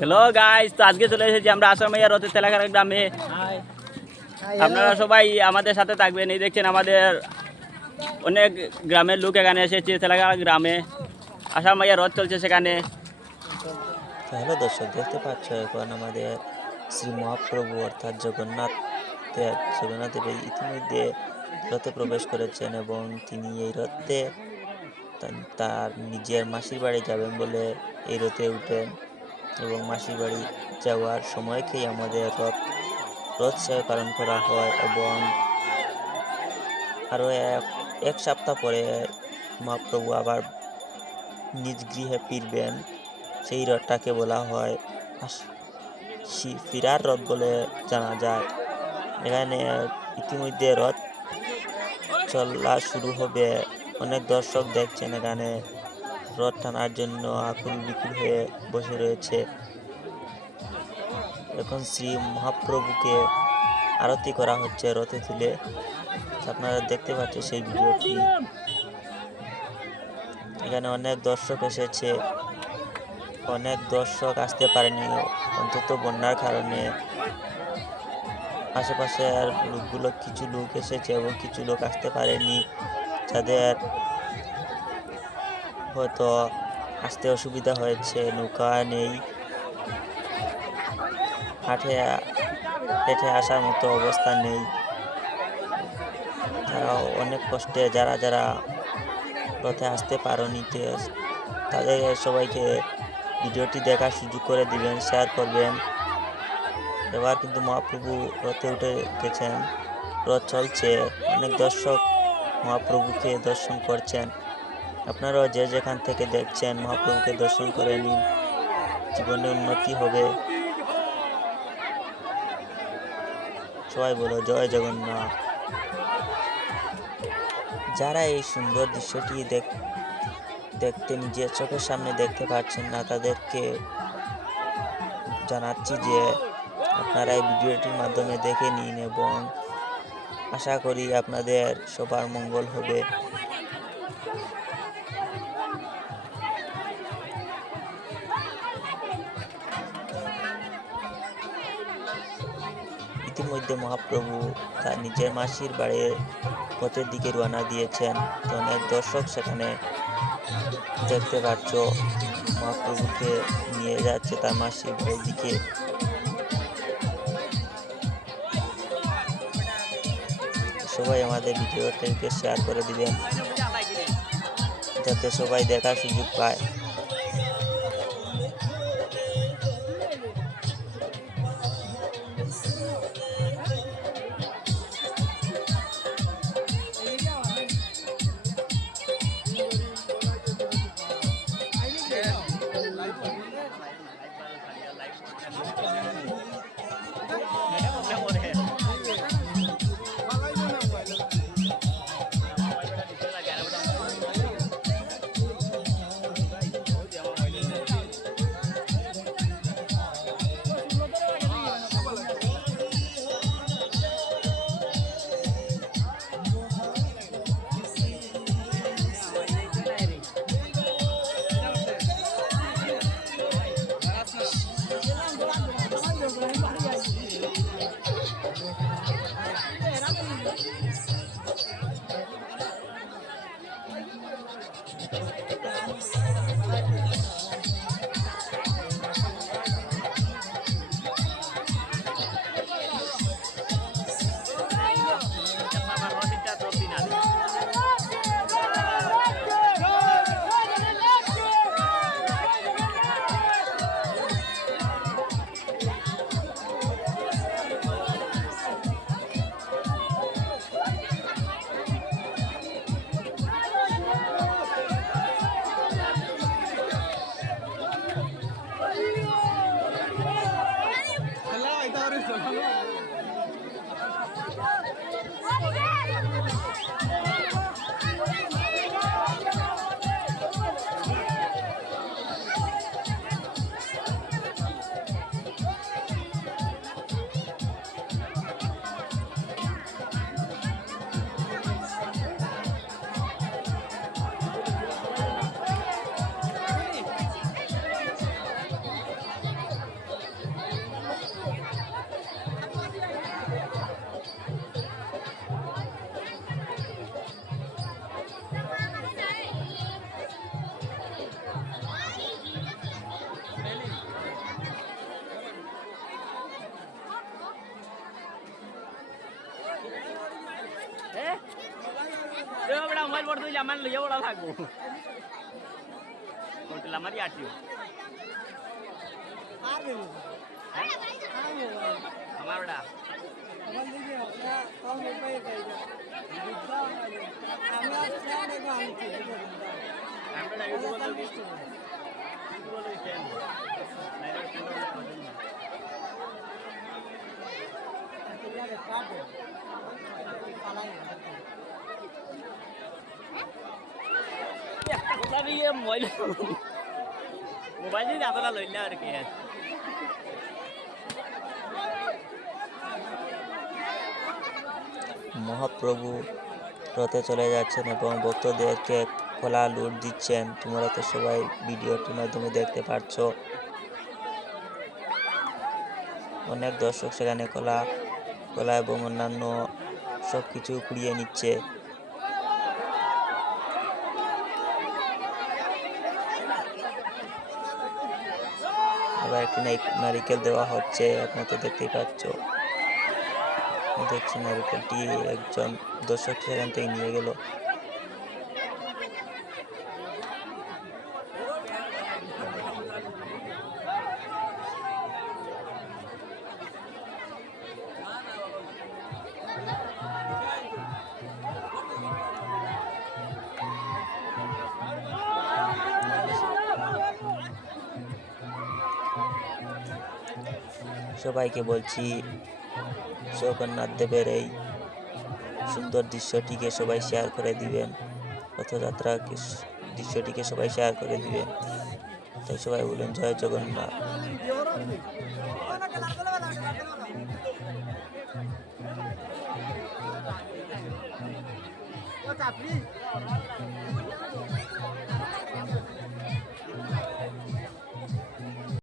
Hello guys, তো আজকে চলে এসেছি আমরা আসামাইয়া রথের তেলাঘাটা গ্রামে। আপনারা সবাই আমাদের সাথে থাকবেন। এই দেখছেন আমাদের অনেক গ্রামের লোক এখানে এসেছে তেলাঘাটা গ্রামে। আসামাইয়া রথ চলছে সেখানে। হ্যালো দর্শক, দেখতে পাচ্ছ এখন আমাদের শ্রী মহাপ্রভু অর্থাৎ জগন্নাথ দেব ইতিমধ্যে রথে প্রবেশ করেছেন এবং তিনি এই রথে তার নিজের মাসির বাড়ি যাবেন বলে এই রথে উঠেন এবং মাসির বাড়ি যাওয়ার সময়কেই আমাদের রথ সেবা পালন করা হয় এবং আরও এক সপ্তাহ পরে মহাপ্রভু আবার নিজ গৃহে ফিরবেন। সেই রথটাকে বলা হয় ফিরার রথ বলে জানা যায়। এখানে ইতিমধ্যে রথ চলা শুরু হবে। অনেক দর্শক দেখছেন এখানে রথ টানার জন্য আকুল বিকুল হয়ে বসে রয়েছে। এখন শ্রী মহাপ্রভুকে আরতি করা হচ্ছে রথে তুলে। আপনারা দেখতে পাচ্ছেন সেই ভিডিওটি। এখানে অনেক দর্শক এসেছে, অনেক দর্শক আসতে পারেনি অন্তত বন্যার কারণে। আশেপাশের লোকগুলো কিছু লোক এসেছে এবং কিছু লোক আসতে পারেনি, যাদের হয়তো আসতে অসুবিধা হয়েছে, নৌকা নেই, হেঁটে আসার মতো অবস্থা নেই। তারা অনেক কষ্টে যারা রথে আসতে পারেনি তাদের সবাইকে ভিডিওটি দেখার সুযোগ করে দিবেন, শেয়ার করবেন। এবার কিন্তু মহাপ্রভু রথে উঠে গেছেন, রথ চলছে, অনেক দর্শক মহাপ্রভুকে দর্শন করছেন। আপনারাও যে যেখান থেকে দেখছেন মহাপ্রভুকে দর্শন করে নিন, জীবনে উন্নতি হবে। সবাই বলো জয় জগন্নাথ। যারা এই সুন্দর দৃশ্যটি দেখতে নিজের চোখের সামনে দেখতে পাচ্ছেন না, তাদেরকে জানাচ্ছি যে আপনারা এই ভিডিওটির মাধ্যমে দেখে নিন এবং আশা করি আপনাদের সবার মঙ্গল হবে। ইতিমধ্যে মহাপ্রভু তার নিজের মাসির বাড়ির পথের দিকে রওনা দিয়েছেন। তো অনেক দর্শক সেখানে দেখতে পাচ্ছ মহাপ্রভুকে নিয়ে যাচ্ছে তার মাসির বাড়ির দিকে। সবাই আমাদের ভিডিওটাকে শেয়ার করে দিবেন যাতে সবাই দেখার সুযোগ পায়। হইলে আমার লইয়া ওরা থাকবো হোটেল আমারই আটিও আমার ওটা মোবাইল দিয়ে এতটা লইলে আর কি মহাপ্রভু রথে চলে যাচ্ছেন এবং ভক্তদেরকে কলা লুট দিচ্ছেন। তোমরা তো সবাই ভিডিওটির মাধ্যমে দেখতে পাচ্ছ। অনেক দর্শক সেখানে কলা এবং অন্যান্য সব কিছু কুড়িয়ে নিচ্ছে। এবার একটি নারিকেল দেওয়া হচ্ছে, আপনারা তো দেখতেই পাচ্ছ। দেখছি নারিকেলটি একজন দর্শক সেখান থেকে নিয়ে গেল। সবাইকে বলছি জগন্নাথ দেবের এই সুন্দর দৃশ্যটিকে সবাই শেয়ার করে দিবেন, রথযাত্রা দৃশ্যটিকে সবাই শেয়ার করে দিবেন। তাই সবাই বলুন জয় জগন্নাথ।